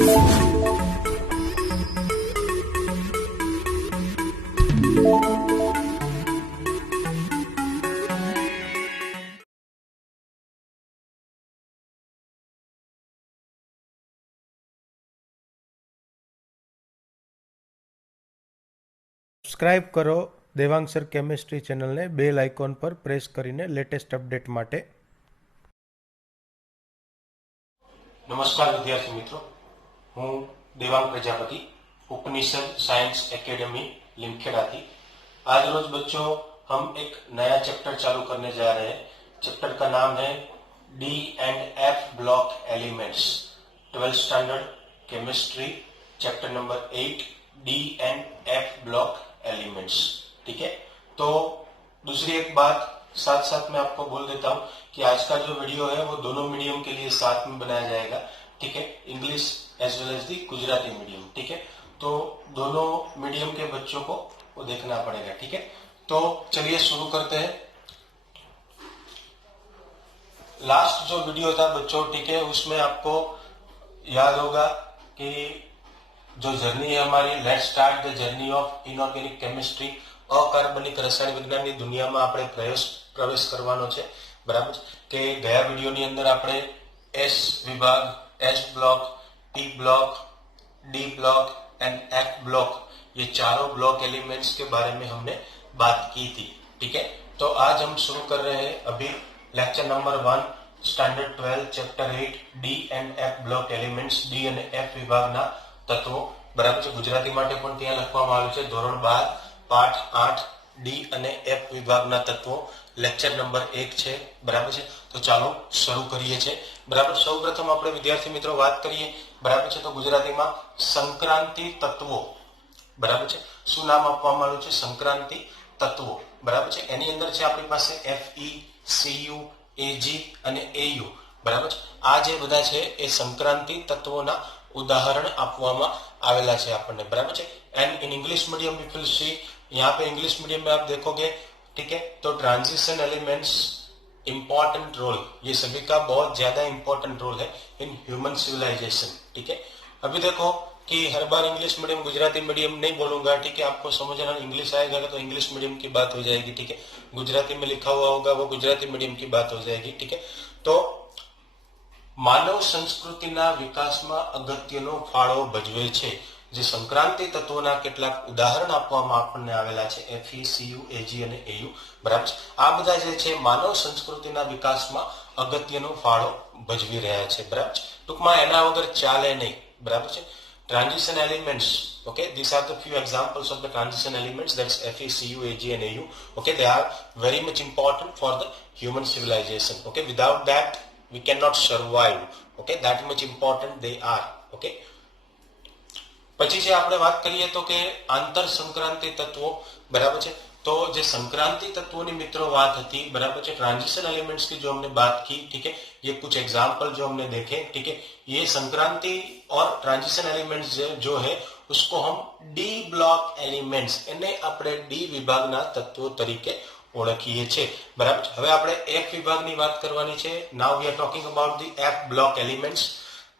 Subscribe કરો Devang sir chemistry ચેનલને bell icon પર પ્રેસ કરીને લેટેસ્ટ અપડેટ માટે. नमस्कार विद्यार्थी मित्रों, हूँ देवांग प्रजापति, उपनिषद साइंस एकेडमी लिमखेड़ा थी। आज रोज बच्चों हम एक नया चैप्टर चालू करने जा रहे हैं। चैप्टर का नाम है D and F block elements, 12th standard chemistry, chapter number 8, D and F block elements. ठीक है, तो दूसरी एक बात साथ साथ मैं आपको बोल देता हूँ कि आज का जो वीडियो है वो दोनों मीडियम के लिए साथ में बनाया जाएगा। ठीक है, English as well as the Gujarati medium. ठीक है, तो दोनों मीडियम के बच्चों को वो देखना पड़ेगा। ठीक है, तो चलिए शुरू करते हैं। लास्ट जो वीडियो था बच्चों, ठीक है, उसमें आपको याद होगा कि जो जर्नी है हमारी, let's start the journey of inorganic chemistry, अकार्बनिक रसायण विज्ञान ની દુનિયામાં આપણે પ્રવેશ કરવાનો છે। બરાબર કે ગયા વિડિયોની અંદર આપણે એસ વિભાગ, H block, T block, D block and F block, ये चारों ब्लॉक एलिमेंट्स के बारे में हमने बात की थी। ठीक है, तो आज हम शुरू कर रहे हैं अभी lecture number 1, standard 12, chapter 8, D and F block elements, D અને એફ વિભાગના તત્વો। બરાબર છે, ગુજરાતી માટે પણ ત્યાં લખવામાં આવ્યું છે, ધોરણ 12 પાઠ 8 डी અને એફ વિભાગના તત્વો, લેક્ચર નંબર 1 છે। બરાબર છે, તો ચાલો શરૂ કરીએ છે। બરાબર, સૌપ્રથમ આપણે વિદ્યાર્થી મિત્રો વાત કરીએ। બરાબર છે, તો ગુજરાતીમાં સંક્રાંતિ તત્વો, બરાબર છે, શું નામ આપવામાં આવ્યું છે? સંક્રાંતિ તત્વો। બરાબર છે, એની અંદર છે આપણી પાસે FE, CU, AG અને AU। બરાબર છે, આ જે બધા છે એ સંક્રાંતિ તત્વોના उदाहरण आपवामा आवेला छे आपने। बराबर है, and in English medium we will see, यहाँ पे इंग्लिश मीडियम में आप देखोगे, ठीक है, तो ट्रांजिशन एलिमेंट्स इंपॉर्टेंट रोल, ये सभी का बहुत ज्यादा इंपॉर्टेंट रोल है इन ह्यूमन सिविलाइजेशन। ठीक है, अभी देखो कि हर बार इंग्लिश मीडियम गुजराती मीडियम नहीं बोलूंगा। ठीक है, आपको समझना, इंग्लिश आएगा तो इंग्लिश मीडियम की बात हो जाएगी। ठीक है, गुजराती में लिखा हुआ होगा वो गुजराती मीडियम की बात हो जाएगी। ठीक है, तो मानव संस्कृतिना विकासमां अगत्यनो फाळो भजवे छे। जे संक्रांति तत्वोना કેટલાક ઉદાહરણ આપવામાં આપણને આવેલા છે, FE, CU, AG અને AU। બરાબર છે, આ બધા જે છે માનવ સંસ્કૃતિના વિકાસમાં અગત્યનો ફાળો ભજવી રહ્યા છે। બરાબર છે, ટૂંકમાં એના વગર ચાલે નહીં। બરાબર છે, transition elements, okay, these are the few examples of the transition elements, that is FE, CU, AG and AU। okay, they are very much important for the human civilization। okay, without that we cannot survive। okay, that much important they are। okay, પછી જે આપણે વાત કરીએ તો કે આંતર સંક્રાંતિ તત્વો। બરાબર છે, तो જે સંક્રાંતિ તત્વોની મિત્રો વાત હતી, બરાબર છે, ट्रांजिशन एलिमेंट्स की जो हमने बात की, ठीक है, ये कुछ एग्जांपल जो हमने देखे। ठीक है, ये संक्रांति और ट्रांजिशन एलिमेंट्स जो है उसको हम डी ब्लॉक एलिमेंट्स એને આપણે डी વિભાગના તત્વો તરીકે ઓળખીએ છીએ। બરાબર છે, હવે આપણે એફ વિભાગની વાત કરવાની છે। Now we are talking about the F block elements.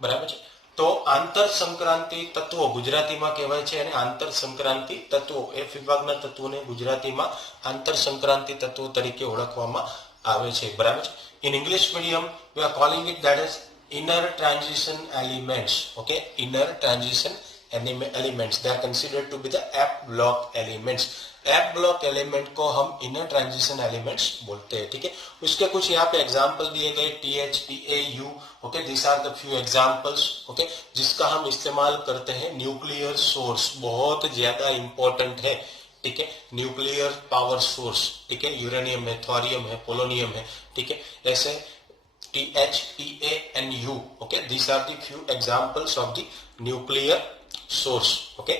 બરાબર છે, તો આંતર સંક્રાંતિ તત્વો ગુજરાતીમાં કહેવાય છે અને આંતર સંક્રાંતિ તત્વો, એફ વિભાગના તત્વોને ગુજરાતીમાં આંતર સંક્રાંતિ તત્વો તરીકે ઓળખવામાં આવે છે। બરાબર છે, in English medium we are calling it that is inner transition elements. Okay, inner transition elements, they are considered to be the F block elements. F block element को हम इनर ट्रांजिशन एलिमेंट्स बोलते हैं। ठीक है, उसके कुछ यहाँ पे एग्जांपल दिए गए, TH, TA, U। Okay, this are the few examples. Okay, जिसका हम इस्तेमाल करते हैं न्यूक्लियर सोर्स, बहुत ज्यादा इंपॉर्टेंट है। ठीक है, न्यूक्लियर पावर सोर्स। ठीक है, यूरेनियम है, थोरियम है, पोलोनियम है। ठीक है, ऐसे TH, TA and U। Okay, this are the few examples of the nuclear source. Okay,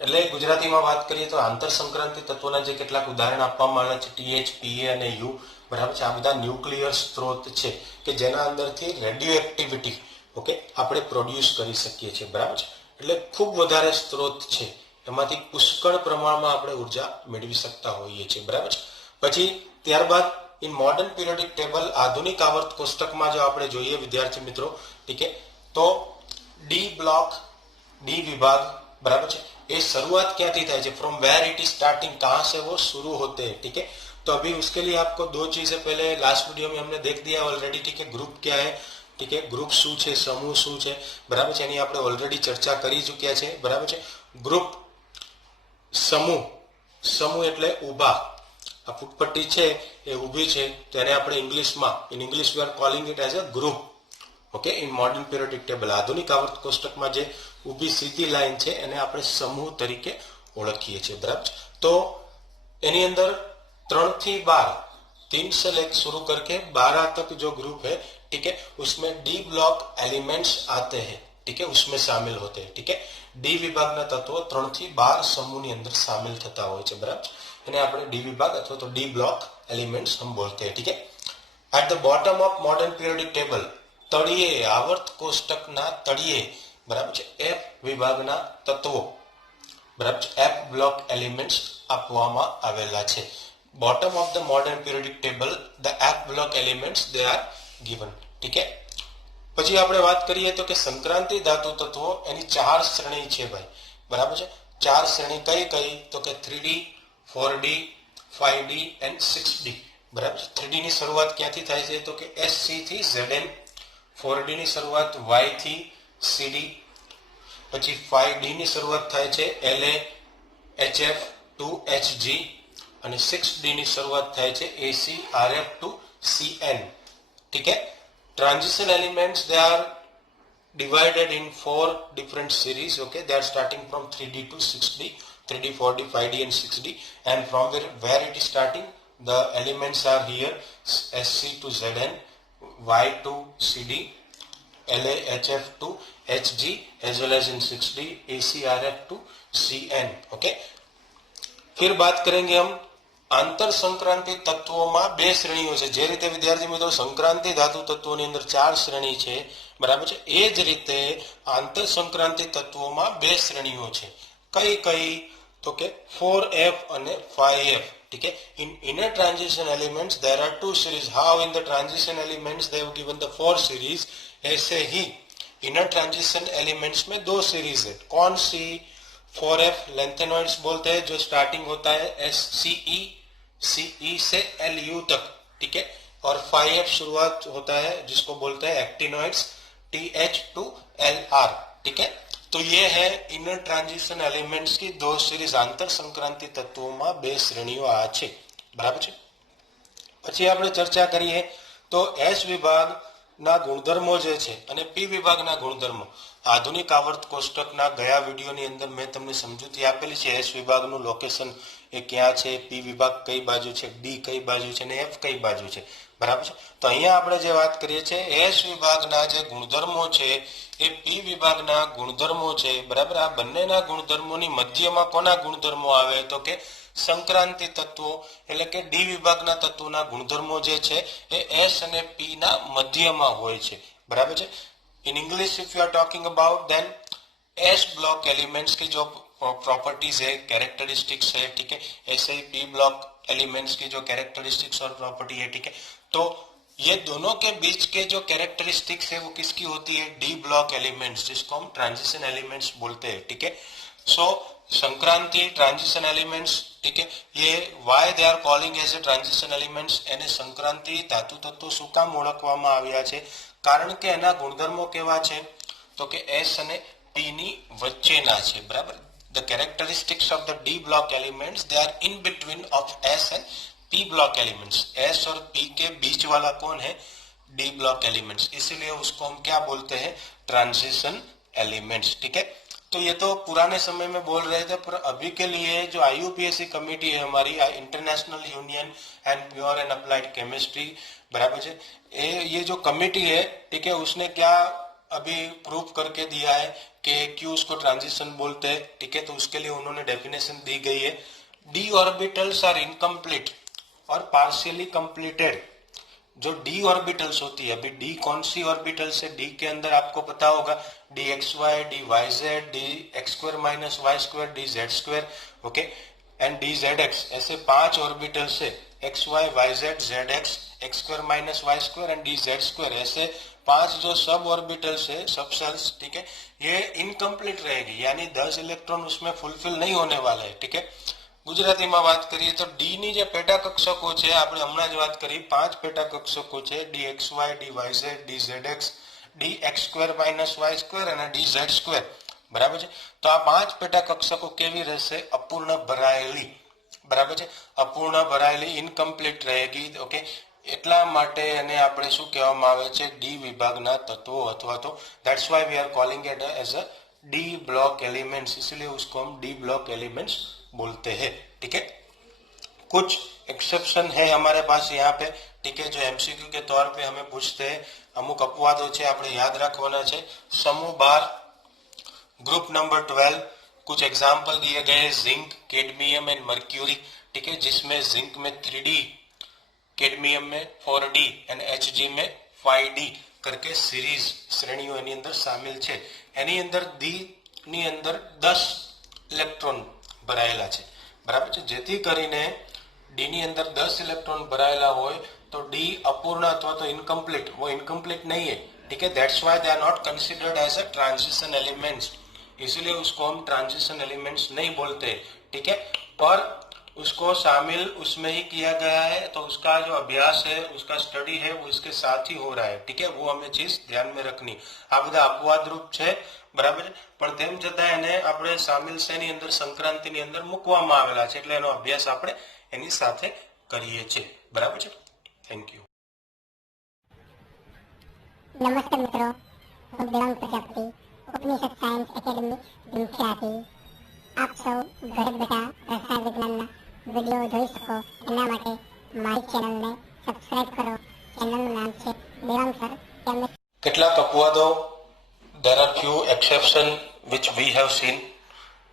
એટલે ગુજરાતીમાં વાત કરીએ તો આંતર સંક્રાંતિ તત્વોના જે કેટલાક ઉદાહરણ આપવામાં આવ્યા છે, TH, PA અને U। બરાબર છે, આ બધા ન્યુક્લિયર સ્ત્રોત છે કે જેના અંદરથી રેડિયો એક્ટિવિટી, ઓકે, આપણે પ્રોડ્યુસ કરી શકીએ છીએ। બરાબર છે, એટલે ખૂબ વધારે સ્ત્રોત છે, એમાંથી પુષ્કળ પ્રમાણમાં આપણે ઉર્જા મેળવી શકતા હોઈએ છીએ। બરાબર છે, પછી ત્યારબાદ ઇન મોડર્ન પીરિયોડિક ટેબલ, આધુનિક આવર્ત કોષ્ટકમાં જો આપણે જોઈએ વિદ્યાર્થી મિત્રો, ठीक है, तो ડી બ્લોક, डी विभाग, बराबर है। ये शुरुआत क्या थी था, from where it is starting, कहां से वो शुरू होते हैं, ठीक है। तो अभी उसके लिए आपको दो चीजें पहले लास्ट वीडियो में हमने देख दिया ऑलरेडी, ठीक है। ग्रुप क्या है, ठीक है, ग्रुप શું છે, સમૂહ શું છે, બરાબર છે, એની આપણે ઓલરેડી ચર્ચા કરી ચૂક્યા છે, બરાબર છે। ગ્રુપ, સમૂહ, સમૂહ એટલે ઊભા, આ ફૂટપટ્ટી છે એ ઊભી છે તો એને આપણે ઇંગ્લિશમાં, in English V are calling it as a group, okay. In modern periodic table, આધુનિક આવર્ત કોષ્ટકમાં જે ઊભી સીધી લાઈન છે એને આપણે સમૂહ તરીકે ઓળખીએ છીએ, બરાબર। તો એની અંદર 3 થી 12, 3 से लेकर शुरू करके 12 तक जो ग्रुप है, ठीक है, उसमें डी ब्लॉक एलिमेंट्स आते हैं, ठीक है, उसमें शामिल होते हैं, ठीक है। डी विभागના તત્વો 3 થી 12 સમૂહની અંદર शामिल થતા હોય છે, બરાબર। એને આપણે ડી વિભાગ અથવા તો डी ब्लॉक एलिमेंट्स हम बोलते हैं, ठीक है। At the bottom of modern periodic table, તળિયે આવર્ત કોષ્ટકના તળિયે, બરાબર છે, એફ વિભાગના તત્વો, બરાબર છે, એફ બ્લોક એલિમેન્ટ્સ આપવામાં આવેલા છે। Bottom of the modern periodic table the F block elements they are given, ठीक है। પછી આપણે વાત કરીએ તો કે સંક્રાંતિ ધાતુ તત્વો એની 4 શ્રેણી છે ભાઈ, બરાબર છે। 4 શ્રેણી કઈ કઈ તો કે 3D, 4D, 5D and 6D, બરાબર છે। 3D ની શરૂઆત ક્યાંથી થાય છે તો કે SC થી ZN, 4D ની શરૂઆત Y થી CD, પછી 5D ની શરૂઆત થાય છે LA, HF to HG, અને 6D ની શરૂઆત થાય છે AC, RF to CN, ठीक है। Transition elements they are divided in 4 different series, okay। They are starting from 3D to 6D, 3D, 4D, 5D and 6D, and from where it is starting, the elements are here, SC to ZN, Y to CD, LA, HF to HG, as well as in 6D, AC, RF to CN, okay। फिर बात करेंगे हम आंतर संक्रांति तत्वों बे श्रेणीओ छे। जे रीते विद्यार्थी मित्रों संक्रांति धातु तत्वोनी अंदर 4 श्रेणी छे, बराबर छे, ए ज रीते आंतर संक्रांति तत्वों बे श्रेणीओ छे। कई कई तो के 4F અને 5F, ठीक है। In inner transition elements there are 2 series. How in the transition elements they have given the 4 series, ऐसे ही इनर ट्रांजिशन एलिमेंट्स में 2 सीरीज है। कौन सी? 4F लेंथेनॉइड्स बोलते हैं, जो स्टार्टिंग होता है SCE, CE से LU तक, ठीक है। और 5F शुरुआत होता है जिसको बोलते हैं एक्टिनॉइड्स, TH to LR, ठीक है। तो ये है इनर ट्रांजिशन एलिमेंट्स की 2 सीरीज। आंतर संक्रांति तत्वों में 2 श्रेणीओ आ छे, बराबर छे। પછી આપણે ચર્ચા કરીએ તો S વિભાગના ગુણધર્મો જે છે અને P વિભાગના ગુણધર્મો, આધુનિક આવર્ત કોષ્ટકના ગયા વિડીયોની અંદર મેં તમને સમજૂતી આપેલી છે। S વિભાગનું લોકેશન એ ક્યાં છે, P વિભાગ કઈ બાજુ છે, D કઈ બાજુ છે અને F કઈ બાજુ છે, બરાબર છે। તો અહીંયા આપણે જે વાત કરીએ છીએ S વિભાગના જે ગુણધર્મો છે એ P વિભાગના ગુણધર્મો છે, બરાબર। આ બંનેના ગુણધર્મોની મધ્યમાં કોના ગુણધર્મો આવે તો કે સંક્રાંતિ તત્વો એટલે કે ડી વિભાગના તત્વોના ગુણધર્મો જે છે એ S અને P ના મધ્યમાં હોય છે, બરાબર છે। In English if you are talking about then S block elements की जो प्रॉपर्टीज है, कैरेक्टरिस्टिक्स है, ठीक है, ऐसे ही P block elements की जो कैरेक्टरिस्टिक्स और प्रॉपर्टी है, ठीक है। तो ये दोनों के बीच के जो कैरेक्टरिस्टिक्स है वो किसकी होती है? डी ब्लॉक एलिमेंट्स, जिसको हम ट्रांजिशन एलिमेंट्स बोलते हैं, ठीक है। सो संक्रांति ट्रांजिशन एलिमेंट्स, ठीक है, ये why they are calling as a transition elements, એને સંક્રાંતિ ધાતુ તત્વો શું કામ ઓળખવામાં આવ્યા છે? કારણ કે એના ગુણધર્મો કેવા છે તો કે S અને P ની વચ્ચેના છે, બરાબર। The characteristics of the D block elements, they are in between of S and P block elements। S और P के बीच वाला कौन है? D block elements, इसीलिए उसको हम क्या बोलते हैं? ट्रांजिशन एलिमेंट्स, ठीक है। तो ये तो पुराने समय में बोल रहे थे, पर अभी के लिए जो IUPAC कमेटी है हमारी, international union and pure and applied chemistry, बराबर है, ये जो कमेटी है, ठीक है, उसने क्या अभी प्रूफ करके दिया है कि क्यों उसको ट्रांजिशन बोलते हैं, ठीक है। तो उसके लिए उन्होंने डेफिनेशन दी गई है, डी ऑर्बिटल्स आर इनकम्प्लीट और पार्शियली कंप्लीटेड। जो डी ऑर्बिटल्स होती है, अभी डी कौन सी ऑर्बिटल्स है? डी के अंदर आपको पता होगा d x y, d y z, d x square minus y square, d z square, okay, and d z x, ऐसे 5 ऑर्बिटल्स है, x y, y z, z x, x square minus y square and d z square, ऐसे पांच जो sub orbitals है, सब shells, ठीक है, ये इनकम्प्लीट रहेगी, यानी 10 इलेक्ट्रॉन उसमें फुलफिल नहीं होने वाला है, ठीक है। ગુજરાતીમાં વાત કરીએ તો ડી ની જે પેટા કક્ષકો છે, આપણે હમણાં જ વાત કરી, 5 પેટા કક્ષકો છે, dxy, dyz, dzx, dx² - y² અને dz², બરાબર છે। તો આ 5 પેટા કક્ષકો કેવી રહેશે? અપૂર્ણ ભરાયેલી, બરાબર છે, અપૂર્ણ ભરાયેલી, ઇનકમ્પ્લીટ રહેગી, ઓકે। એટલા માટે એને આપણે શું કહેવામાં આવે છે? ડી વિભાગના તત્વો, અથવા તો that's why we are calling it as a d block elements, इसलिए उसको हम डी ब्लॉक एलिमेंट्स बोलते हैं, ठीक है। कुछ एक्सेप्शन है हमारे पास यहाँ पे, ठीक है, जो एमसीक्यू के तौर पे हमें पूछते हैं। अमुक अपवादों છે, આપણે યાદ રાખવાના છે। समूह 12, ग्रुप नंबर 12, कुछ एग्जाम्पल दिए गए, जिंक, कैडमियम एंड मर्क्यूरी, ठीक है, जिसमें जिंक में 3D, कैडमियम में 4D एंड HG में 5D करके सीरीज श्रेणीओ एनी अंदर शामिल છે। એની અંદર ડી ની અંદર 10 ઇલેક્ટ્રોન ભરાયેલા છે, બરાબર છે। જેથી કરીને ડી ની અંદર 10 ઇલેક્ટ્રોન ભરાયેલા હોય तो डी अपूर्ण अथवा तो इनकम्प्लीट, वो इनकम्प्लीट नहीं है, ठीक है। That's why they are not considered as a transition elements, इसलिए उसको हम ट्रांजिशन एलिमेंट्स नहीं बोलते, ठीक है। पर उसको शामिल उसमें ही किया गया है, तो उसका जो अभ्यास है, उसका स्टडी है, वो इसके साथ ही हो रहा है, ठीक है। वो हमें चीज ध्यान में रखनी। आ બધા अपवाद रूप છે, બરાબર છે, પણ તેમ છતાં એને આપણે શામિલ શેની અંદર, સંક્રાંતિની અંદર મૂકવામાં આવેલા છે, એટલે એનો અભ્યાસ આપણે એની સાથે કરીએ છીએ, બરાબર છે। Thank you. નમસ્તે મિત્રો, હું દેવાંગ પ્રજાપતિ, ઉપનિષદ સાયન્સ એકેડમી ધૂમખિયાથી। આપ સૌ ઘરે બેઠા રસાયણ વિજ્ઞાનના વિડીયો જોઈ શકો એના માટે મારી ચેનલને સબસ્ક્રાઇબ કરો। ચેનલનું નામ છે દેવાંગ સર કેમિસ્ટ્રી। કેટલાક અપવાદો, there are few exception which we have seen,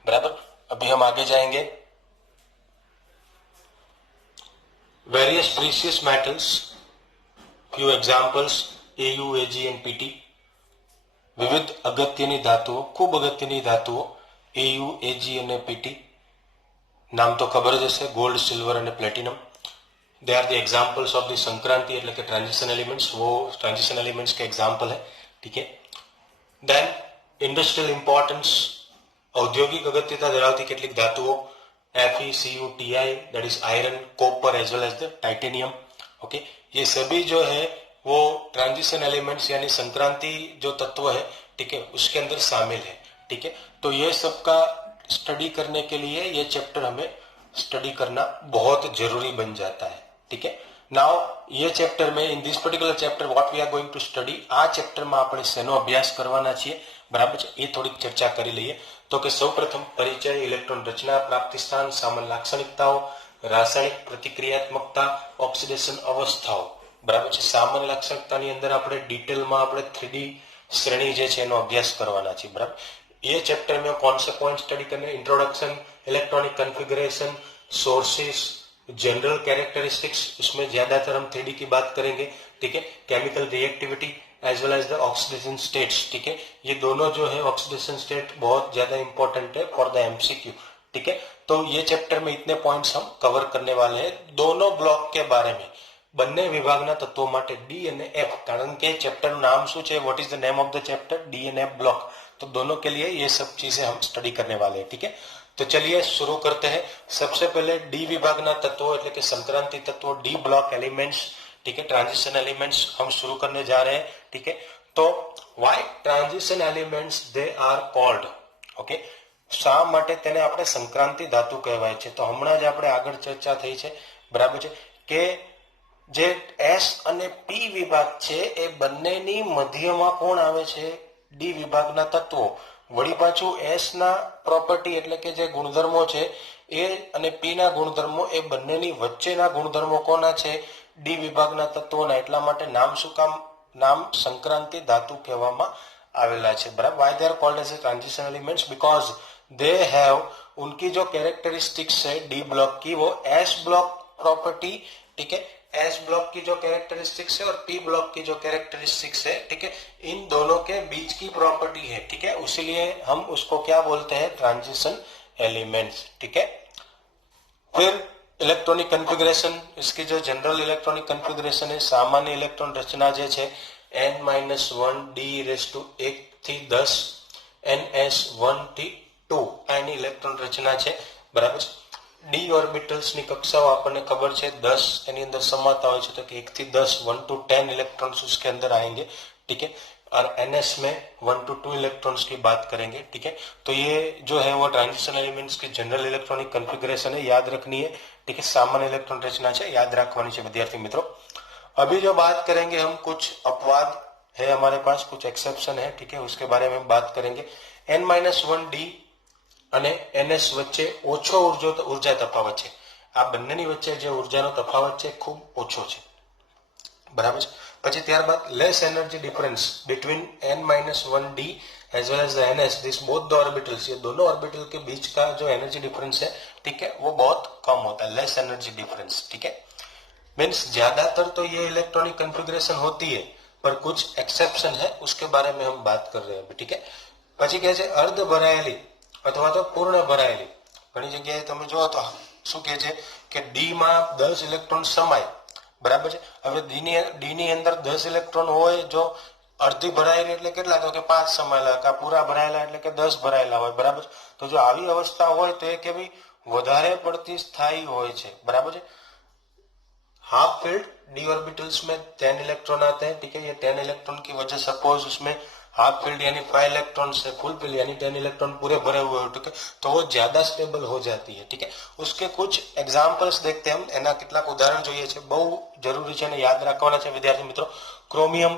बराबर। अभी हम आगे जाएंगे। Various precious metals, few examples, AU, AG and PT। विविध अगत्यनी धातुओं, खूब अगत्यनी धातुओं, AU, AG અને PT। नाम तो खबर ज हशे, गोल्ड, सिल्वर અને platinum. They are the examples of the संक्रांति એટલે કે ट्रांजिशन एलिमेंट्स, वो ट्रांजिशन एलिमेंट्स के एग्जाम्पल है, ठीक है। देन इंडस्ट्रियल इंपॉर्टेंस, औद्योगिक अगत्यता धरावती કેટલીક धातुओं, FeCu, Ti, that is iron, copper as well as the titanium, okay. ये सभी जो है वो ट्रांजिशन एलिमेंट्स यानी संक्रांति जो तत्व है, ठीक है, उसके अंदर शामिल है, ठीक है। तो ये सबका स्टडी करने के लिए ये चैप्टर हमें स्टडी करना बहुत जरूरी बन जाता है, ठीक है। नाउ ये चैप्टर में, in this particular chapter what we are going to study, आ चैप्टर में આપણે શેનો અભ્યાસ કરવાના છીએ, બરાબર છે, એ થોડીક ચર્ચા કરી લઈએ। તો કે સૌપ્રથમ પરિચય, ઇલેક્ટ્રોન રચના, પ્રાપ્તિ સ્થાન, સામાન્ય લાક્ષણિકતાઓ, રાસાયણિક પ્રતિક્રિયાત્મકતા, ઓક્સિડેશન અવસ્થાઓ, બરાબર છે। સામાન્ય લાક્ષણિકતાની અંદર આપણે ડિટેલમાં આપણે 3D શ્રેણી જે છે એનો અભ્યાસ કરવાના છે, બરાબર। ये चैप्टर में कौन से पॉइंट स्टडी करने? Introduction, electronic configuration, sources, general characteristics, उसमें ज्यादातर हम 3D की बात करेंगे, ठीक है। Chemical reactivity as well as the oxidation states, ठीक है। ये दोनों जो है ऑक्सीडेशन स्टेट बहुत ज्यादा इंपॉर्टेंट है फॉर द एमसीक्यू, ठीक है। तो ये चैप्टर में इतने पॉइंट्स हम कवर करने वाले हैं। दोनों ब्लॉक के बारे में, બંને વિભાગના તત્વો માટે डी અને F, કારણ કે ચેપ્ટરનું નામ શું છે, what is the name of the chapter, D and F block, तो दोनों के लिए ये सब चीजें हम स्टडी करने वाले हैं, ठीक है। तो चलिए शुरू करते हैं। सबसे पहले डी विभागना तत्वों એટલે કે संक्रांति तत्वों, डी ब्लॉक एलिमेंट्स, ठीक है, ट्रांजिशन एलिमेंट्स हम शुरू करने जा रहे हैं, ठीक है। तो why transition elements they are called, okay. શા માટે તેને આપણે સંક્રાંતિ ધાતુ કહેવાય છે? તો હમણાં જ આપણે આગળ ચર્ચા થઈ છે, બરાબર છે, કે જે S અને P વિભાગ છે એ બંનેની મધ્યમાં કોણ આવે છે? ડી વિભાગના તત્વો। વળી પાછું S ના પ્રોપર્ટી એટલે કે જે ગુણધર્મો છે એ અને P ના ગુણધર્મો એ બંનેની વચ્ચેના ગુણધર્મો કોના છે? ડી વિભાગના તત્વોના। એટલા માટે નામ શું કામ, નામ સંક્રાંતિ ધાતુ કહેવામાં आवेला છે, बराबर। Why they are called as a transition elements? Because they have, उनकी जो कैरेक्टरिस्टिक्स है डी ब्लॉक की, वो एस ब्लॉक प्रॉपर्टी, ठीक है, एस ब्लॉक की जो कैरेक्टरिस्टिक्स है और पी ब्लॉक की जो कैरेक्टरिस्टिक्स है, ठीक है, इन दोनों के बीच की प्रॉपर्टी है, ठीक है। इसीलिए हम उसको क्या बोलते हैं? ट्रांजिशन एलिमेंट्स, ठीक है। फिर इलेक्ट्रॉनिक कॉन्फ़िगरेशन, इसकी जो जनरल इलेक्ट्रॉनिक कॉन्फ़िगरेशन है, सामान्य इलेक्ट्रॉन रचना जे छे n-1 d⁻1 ns1 થી 2 આ એની ઇલેક્ટ્રોન રચના છે, બરાબર છે। ડી ઓર્બિટલ્સ ની કક્ષાઓ આપણને ખબર છે 10 એની અંદર સમાતા હોય છે, तो कि 1 થી 10 1 to 10 इलेक्ट्रॉन्स उसके अंदर आएंगे, ठीक है। और एनएस में 1 to 2 इलेक्ट्रॉन्स की बात करेंगे, ठीक है। तो ये जो है वो ट्रांजिशन एलिमेंट्स की जनरल इलेक्ट्रॉनिक कॉन्फ़िगरेशन है, याद रखनी है, ठीक है। सामान्य इलेक्ट्रॉन रचना है, याद रखवानी है विद्यार्थी मित्रों। अभी जो बात करेंगे हम, कुछ अपवाद है हमारे पास, कुछ एक्सेप्शन है, ठीक है, उसके बारे में हम बात करेंगे। n-1 डी અને ns વચ્ચે ઓછો ઉર્જા તફાવત છે, આ બંનેની વચ્ચે જે ઉર્જાનો તફાવત છે ખૂબ ઓછો છે, બરાબર છે। પછી ત્યારબાદ less energy difference between n-1 d as well as the ns, this both the orbitals, ये दोनों ऑर्बिटल के बीच का जो एनर्जी डिफरेंस है, ठीक है, वो बहुत कम होता है, लेस एनर्जी डिफरेंस, ठीक है। मीन्स ज्यादातर तो ये इलेक्ट्रॉनिक कॉन्फ़िगरेशन होती है, पर कुछ एक्सेप्शन है, उसके बारे में हम बात कर रहे हैं, ठीक है। પછી કહે છે અર્ધ ભરાયેલી અથવા તો પૂર્ણ ભરાયેલી, ઘણી જગ્યાએ તમે જો તો શું કહે છે કે ડી માં 10 ઇલેક્ટ્રોન સમાય, બરાબર છે। હવે ડી ની અંદર 10 ઇલેક્ટ્રોન હોય, જો અડધી ભરાયેલી એટલે કેટલા, તો કે 5 સમાયેલા, કા પૂરા ભરાયેલા એટલે કે 10 ભરાયેલા હોય, બરાબર। તો જો આવી અવસ્થા હોય તો એ કેવી વધારે પડતી સ્થાયી હોય છે, બરાબર છે। हाफ फील्ड डी ऑर्बिटल्स में 10 इलेक्ट्रॉन आते हैं, ठीक है। ये 10 इलेक्ट्रॉन की वजह सपोज उसमें हाफ फील्ड यानी 5 इलेक्ट्रॉन से फुल फील्ड यानी 10 इलेक्ट्रॉन पूरे भरे हुए हो, ठीक है, तो वो ज्यादा स्टेबल हो जाती है, ठीक है। उसके कुछ एग्जांपल्स देखते हैं हम, एना કેટલાક ઉદાહરણ જોઈએ છે, બહુ જરૂરી છે અને યાદ રાખવાના છે વિદ્યાર્થી મિત્રો। ક્રોમિયમ,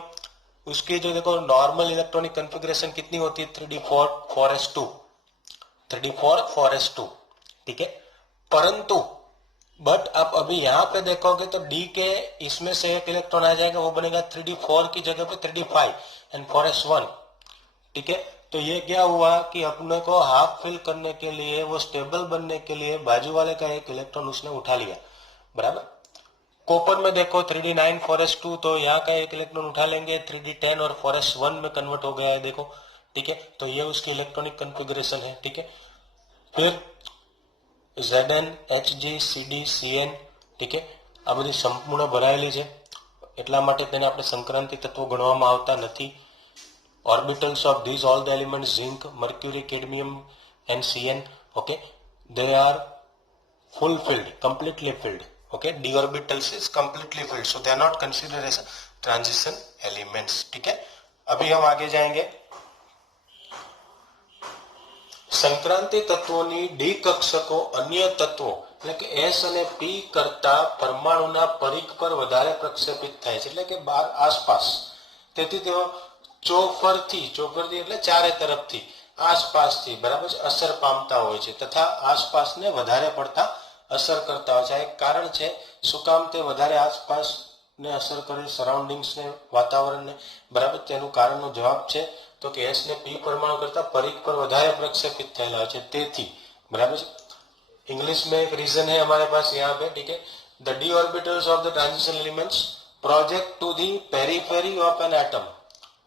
उसकी जो देखो नॉर्मल इलेक्ट्रॉनिक कॉन्फ़िगरेशन कितनी होती है, 3d4 4s2, 3d4 4s2, ठीक है। परंतु बट आप अभी यहाँ पे देखोगे तो डी के इसमें से एक इलेक्ट्रॉन आ जाएगा, वो बनेगा 3d4 की जगह पे 3d5 एंड 4s1, ठीक है। तो ये क्या हुआ कि अपने को हाफ फिल करने के लिए, वो स्टेबल बनने के लिए बाजू वाले का एक इलेक्ट्रॉन उसने उठा लिया, बराबर। कॉपर में देखो 3d9 4s2, तो यहाँ का एक इलेक्ट्रॉन उठा लेंगे, 3d10 और 4s1 में कन्वर्ट हो गया है, देखो, ठीक है। तो ये उसकी इलेक्ट्रॉनिक कॉन्फ़िगरेशन है, ठीक है। फिर Zn, Hg, Cd, Cn, ठीक है, આ બધી સંપૂર્ણ ભરાયેલી છે, એટલા માટે તેને આપણે સંક્રાંતિ તત્વો ગણવામાં આવતા નથી। Orbitals of this all the elements zinc, mercury, cadmium and Cn, okay, they are full filled, completely filled, okay, d orbitals is completely filled, so they are not considered as transition elements, ठीक है। अभी हम आगे जाएंगे। Sankranti तत्वोनी D कक्षको अन्य तत्वों એટલે કે S અને P કરતા પરમાણુના પરિઘ પર વધારે પ્રક્ષેપિત થાય છે, એટલે કે બહાર આસપાસ, તેથી તેઓ ચોફરથી એટલે ચારે તરફથી આસપાસથી, બરાબર છે, અસર પામતા હોય છે તથા આસપાસને વધારે પડતા અસર કરતા હોય છે। આ એક કારણ છે શું કામ તે વધારે આસપાસને અસર કરે, સરાઉન્ડિંગ્સને, વાતાવરણને, બરાબર। તેનું કારણનો જવાબ છે तो कि S ने P परमाणु करता परिघ पर વધારે प्रक्षेपित થયેલા છે, તેથી, बराबर है। इंग्लिश में एक रीजन है हमारे पास यहाँ पे, ठीक है। The d orbitals of the transition elements project to the periphery of an atom,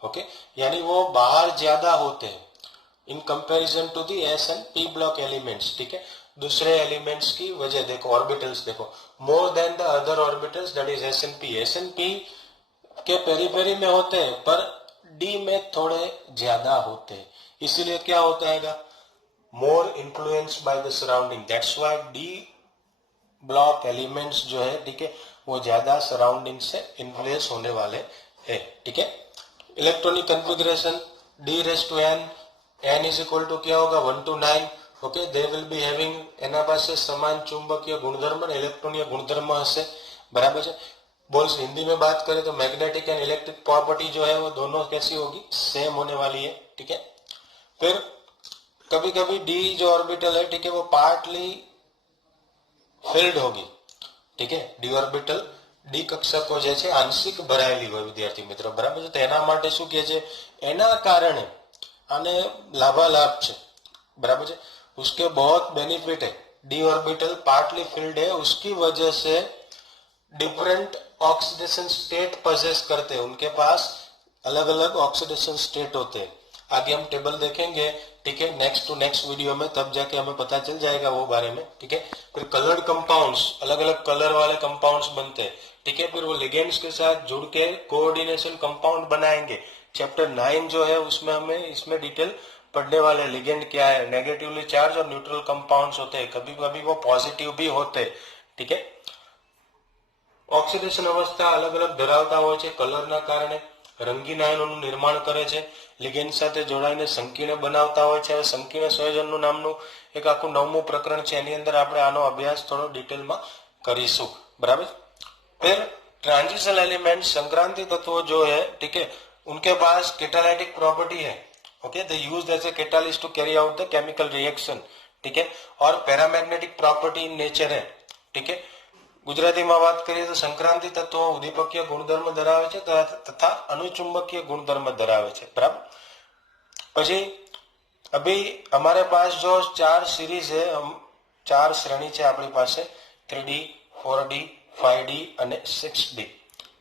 okay, यानी वो बाहर ज्यादा होते हैं in comparison to the S and P block elements, ठीक है। दूसरे एलिमेंट्स की वजह देखो, ऑर्बिटल्स देखो, more than the other orbitals that is S and P, S and P के पेरिफेरी में होते हैं, पर डी में थोड़े ज्यादा होते हैं, इसीलिए क्या होता है, मोर influence by the surrounding, that's why D block elements जो है, ठीक है, वो ज्यादा सराउंडिंग से इन्फ्लुएंस होने वाले हैं, ठीक है। Electronic configuration d⁻n, n is equal to क्या होगा 1 to 9, okay, they will be having, एना पास समान चुंबकीय गुणधर्म, इलेक्ट्रॉनीय गुणधर्म हશે, बराबर है। बोल्स हिंदी में बात करें तो मैग्नेटिक एंड इलेक्ट्रिक प्रॉपर्टी जो है वो दोनों कैसी होगी, सेम होने वाली है, ठीक है। फिर कभी कभी डी जो ऑर्बिटल है, ठीक है, वो पार्टली फिल्ड होगी, ठीक है। डी ऑर्बिटल डी कक्षको जे छे आंशिक भराયેલી હોય વિદ્યાર્થી મિત્રો, બરાબર છે। તો એના માટે શું કહે છે, એના કારણે આને લાભાલાભ છે, બરાબર છે। उसके बहुत बेनिफिट है, डी ऑर्बिटल पार्टली फिल्ड है, उसकी वजह से डिफरेंट ऑक्सीडेशन स्टेट पजेस करते हैं, उनके पास अलग अलग ऑक्सीडेशन स्टेट होते हैं। आगे हम टेबल देखेंगे, ठीक है, नेक्स्ट टू नेक्स्ट वीडियो में, तब जाके हमें पता चल जाएगा वो बारे में, ठीक है। फिर कलर्ड कंपाउंड्स, अलग अलग कलर वाले कंपाउंड्स बनते हैं, ठीक है। फिर वो लिगेंड्स के साथ जुड़ के कोऑर्डिनेशन कंपाउंड बनाएंगे। चैप्टर 9 जो है उसमें हमें इसमें डिटेल पढ़ने वाले लिगेंड क्या है, नेगेटिवली चार्ज और न्यूट्रल कंपाउंड्स होते हैं, कभी कभी वो पॉजिटिव भी होते हैं। ठीक है। ઓક્સિડેશન અવસ્થા અલગ અલગ ધરાવતા હોય છે, કલરના કારણે રંગીન આયનોનું નિર્માણ કરે છે, લિગેન્ડ સાથે જોડાઈને સંકીર્ણ બનાવતા હોય છે। હવે સંકીર્ણ સંયોજનનું નામનું એક આખું 9મું પ્રકરણ છે, એની અંદર આપણે આનો અભ્યાસ થોડો ડિટેલમાં કરીશું, બરાબર। फिर ट्रांजिशन एलिमेंट संक्रांति तत्व जो है, ठीक है, उनके पास कैटालाइटिक प्रॉपर्टी है। Okay, they used as a catalyst to carry out the chemical reaction. ठीक है। और पैरामैग्नेटिक प्रॉपर्टी इन नेचर है। ठीक है। गुजराती में बात करिए तो संक्रांति तत्व उद्दीपकीय गुणधर्म धरावे छे तथा अनुचुंबकीय गुणधर्म धरावे छे, बराबर। પછી अभी हमारे पास जो 4 सीरीज है, 4 श्रेणी છે આપણી પાસે, 3D, 4D, 5D અને 6D,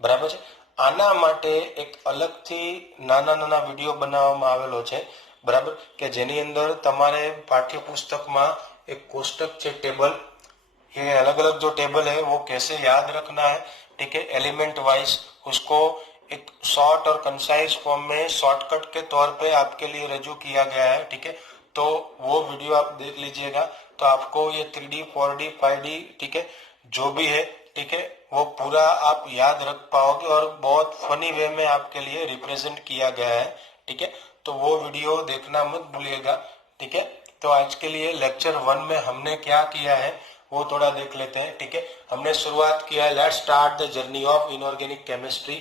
બરાબર છે। આના માટે એક અલગથી નાના નાના વિડીયો બનાવવામાં આવેલો છે, બરાબર, કે જેની અંદર તમારે પાઠ્યપુસ્તકમાં એક કોષ્ટક છે, ટેબલ, ये अलग अलग जो टेबल है वो कैसे याद रखना है, ठीक है, एलिमेंट वाइज, उसको एक शॉर्ट और कंसाइज फॉर्म में शॉर्टकट के तौर पे आपके लिए रजू किया गया है। ठीक है। तो वो वीडियो आप देख लीजिएगा तो आपको ये 3D, 4D, 5D, ठीक है, जो भी है, ठीक है, वो पूरा आप याद रख पाओगे और बहुत फनी वे में आपके लिए रिप्रेजेंट किया गया है। ठीक है। तो वो वीडियो देखना मत भूलिएगा। ठीक है। तो आज के लिए लेक्चर 1 में हमने क्या किया है वो थोड़ा देख लेते हैं। ठीक है। हमने शुरुआत किया है, let's start the journey of inorganic chemistry,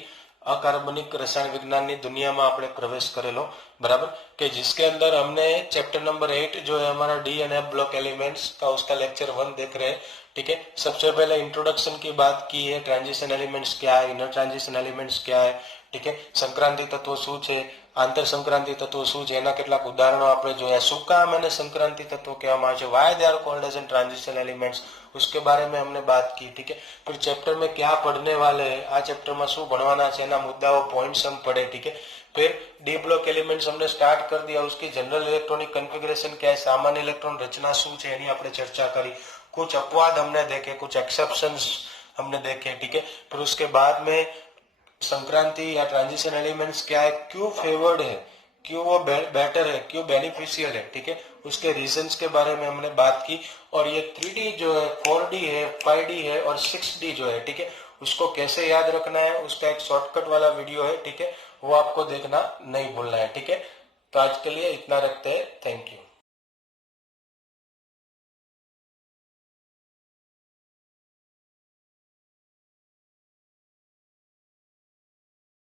अकार्बनिक रसायन विज्ञान की दुनिया में आपने प्रवेश करेलो, बराबर, कि जिसके अंदर हमने चैप्टर नंबर 8 जो है हमारा D and F block elements का, उसका लेक्चर 1 देख रहे हैं। ठीक है। सबसे पहले इंट्रोडक्शन की बात की है, ट्रांजिशन एलिमेंट्स क्या है, इनर ट्रांजिशन एलिमेंट्स क्या है, ठीक है, संक्रांति तत्व શું છે, આંતર સંક્રાંતિ તત્વો શું છે, એના કેટલાક ઉદાહરણો આપણે જોયા, શું કામ એને સંક્રાંતિ તત્વો કહેવામાં આવે છે, why they are called as transition elements, उसके बारे में हमने बात की। ठीक है। फिर चैप्टर में क्या पढ़ने वाले हैं, आ चैप्टर में શું ભણવાના છે, એના મુદ્દાઓ, પોઈન્ટ્સ हम पढ़े। ठीक है। फिर डी ब्लॉक एलिमेंट्स हमने स्टार्ट कर दिया, उसकी जनरल इलेक्ट्रॉनिक कन्फिगरेशन क्या है, सामान्य इलेक्ट्रॉन रचना શું છે એની આપણે चर्चा करी, कुछ अपवाद हमने देखे, कुछ एक्सेप्शंस हमने देखे। ठीक है। फिर उसके बाद में संक्रांति या ट्रांजिशन एलिमेंट्स क्या है, क्यों फेवर्ड है, क्यों वो बेटर है, क्यों बेनिफिशियल है, ठीक है, उसके रीजंस के बारे में हमने बात की। और ये 3D जो है, 4D है, 5D है और 6D जो है, ठीक है, उसको कैसे याद रखना है, उसका एक शॉर्टकट वाला वीडियो है। ठीक है। वो आपको देखना नहीं भूलना है। ठीक है। तो आज के लिए इतना रखते हैं। Thank you.